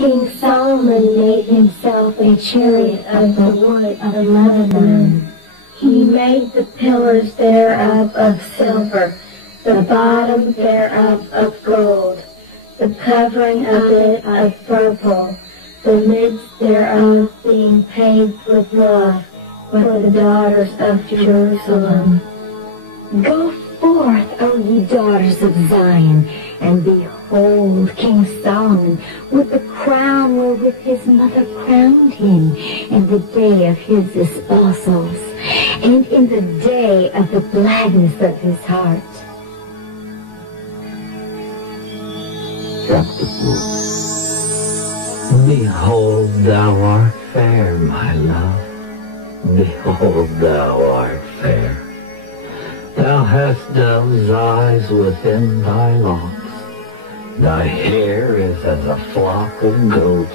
King Solomon made himself a chariot of the wood of Lebanon. He made the pillars thereof of silver, the bottom thereof of gold, the covering of it of purple, the lids thereof being paved with love for the daughters of Jerusalem. Go forth, O ye daughters of Zion, and behold King Solomon with the crown wherewith his mother crowned him in the day of his espousals, and in the day of the gladness of his heart. Chapter 4. Behold, thou art fair, my love. Behold, thou art fair. Thou hast dove's eyes within thy locks. Thy hair is as a flock of goats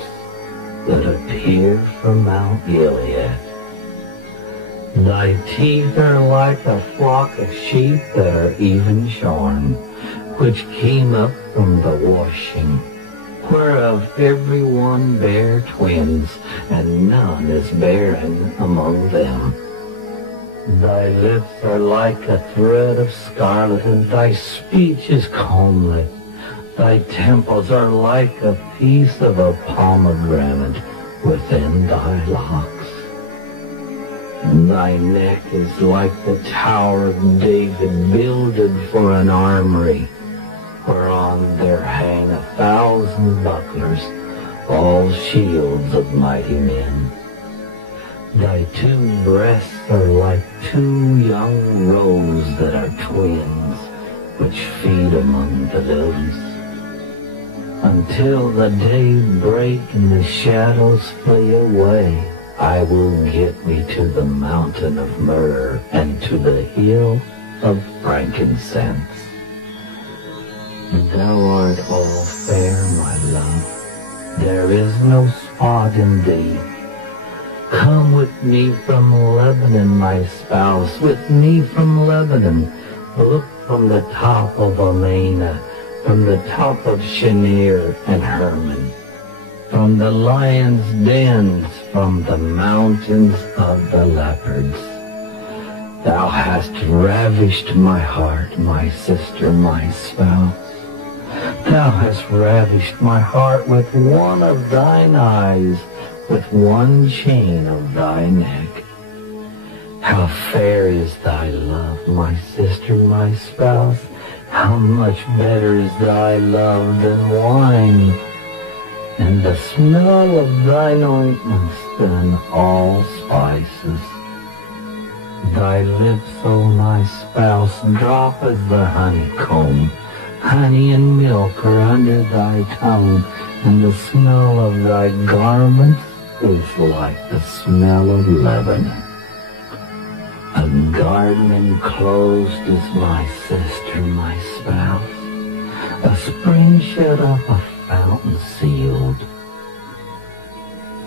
that appear from Mount Gilead. Thy teeth are like a flock of sheep that are even shorn, which came up from the washing, whereof every one bare twins, and none is barren among them. Thy lips are like a thread of scarlet, and thy speech is comely. Thy temples are like a piece of a pomegranate within thy locks. Thy neck is like the Tower of David builded for an armory, whereon there hang 1,000 bucklers, all shields of mighty men. Thy two breasts are like two young roes that are twins, which feed among the lilies. Until the day break and the shadows flee away, I will get me to the mountain of myrrh and to the hill of frankincense. Thou art all fair, my love. There is no spot in thee. Come with me from Lebanon, my spouse, with me from Lebanon. Look from the top of Amana, from the top of Shenir and Hermon, from the lion's dens, from the mountains of the leopards. Thou hast ravished my heart, my sister, my spouse. Thou hast ravished my heart with one of thine eyes, with one chain of thy neck. How fair is thy love, my sister, my spouse. How much better is thy love than wine, and the smell of thine ointments than all spices. Thy lips, O my spouse, drop as the honeycomb. Honey and milk are under thy tongue, and the smell of thy garments is like the smell of Lebanon. A garden enclosed is my sister, my spouse. A spring shut up, a fountain sealed.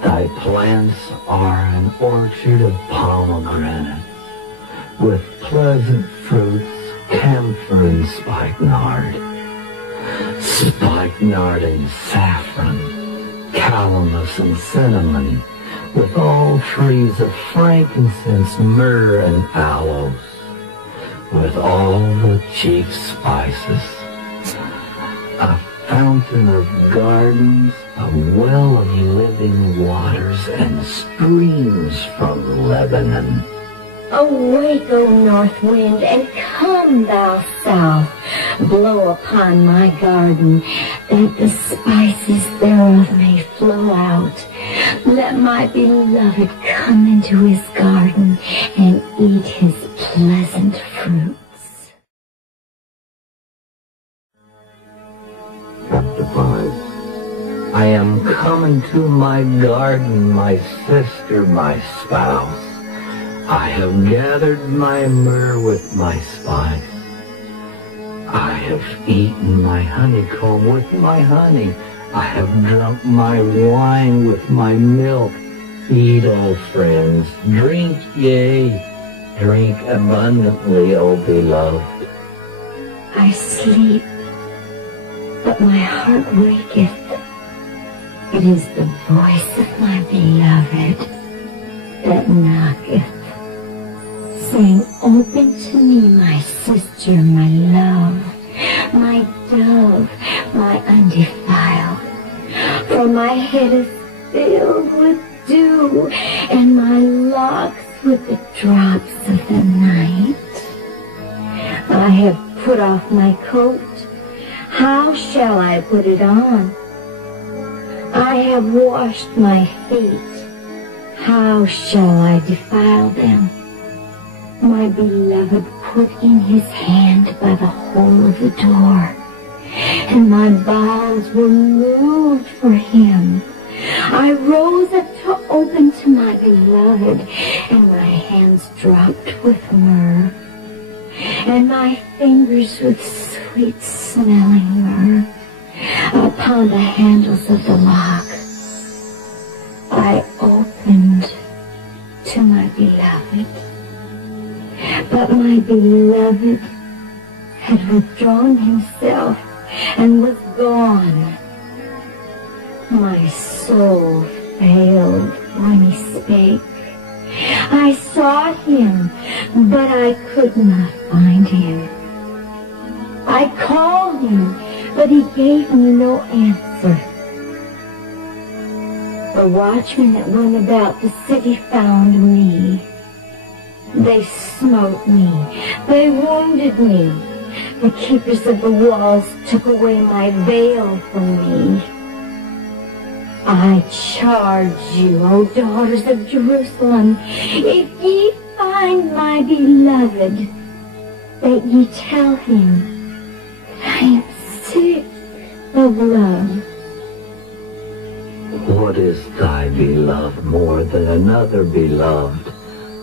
Thy plants are an orchard of pomegranates, with pleasant fruits, camphor and spikenard. Spikenard and saffron, calamus and cinnamon, with all trees of frankincense, myrrh, and aloes, with all the chief spices. A fountain of gardens, a well of living waters, and streams from Lebanon. Awake, O north wind, and come, thou south. Blow upon my garden, that the spices thereof may flow out. Let my beloved come into his garden and eat his pleasant fruits. Chapter 5. I am coming to my garden, my sister, my spouse. I have gathered my myrrh with my spice. I have eaten my honeycomb with my honey. I have drunk my wine with my milk. Eat, O friends, drink, yea, drink abundantly, O beloved. I sleep, but my heart waketh. It is the voice of my beloved that knocketh, saying, open to me, my sister, my love, my dove, my undefiled. For my head is filled with dew, and my locks with the drops of the night. I have put off my coat. How shall I put it on? I have washed my feet. How shall I defile them? My beloved put in his hand by the hole of the door, and my bowels were moved for him. I rose up to open to my beloved, and my hands dropped with myrrh, and my fingers with sweet-smelling myrrh upon the handles of the lock. I opened to my beloved, but my beloved had withdrawn himself and was gone. My soul failed when he spake. I sought him, but I could not find him. I called him, but he gave me no answer. The watchmen that went about the city found me. They smote me. They wounded me. The keepers of the walls took away my veil from me. I charge you, O daughters of Jerusalem, if ye find my beloved, that ye tell him, I am sick of love. What is thy beloved more than another beloved,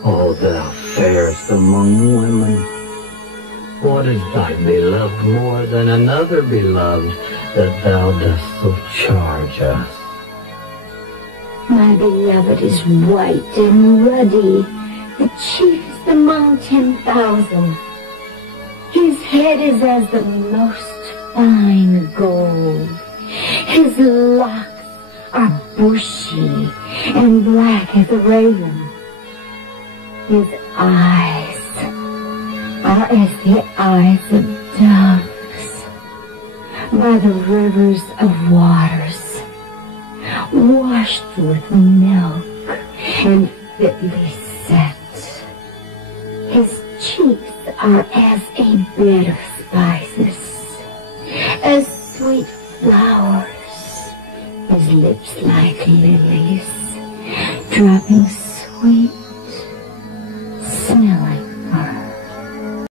O thou fairest among women? What is thy beloved more than another beloved, that thou dost so charge us? My beloved is white and ruddy, the chiefest among 10,000. His head is as the most fine gold. His locks are bushy and black as a raven. His eyes are as the eyes of doves by the rivers of waters, washed with milk and fitly set. His cheeks are as a bed of spices, as sweet flowers. His lips like lilies, dropping sweet, smelling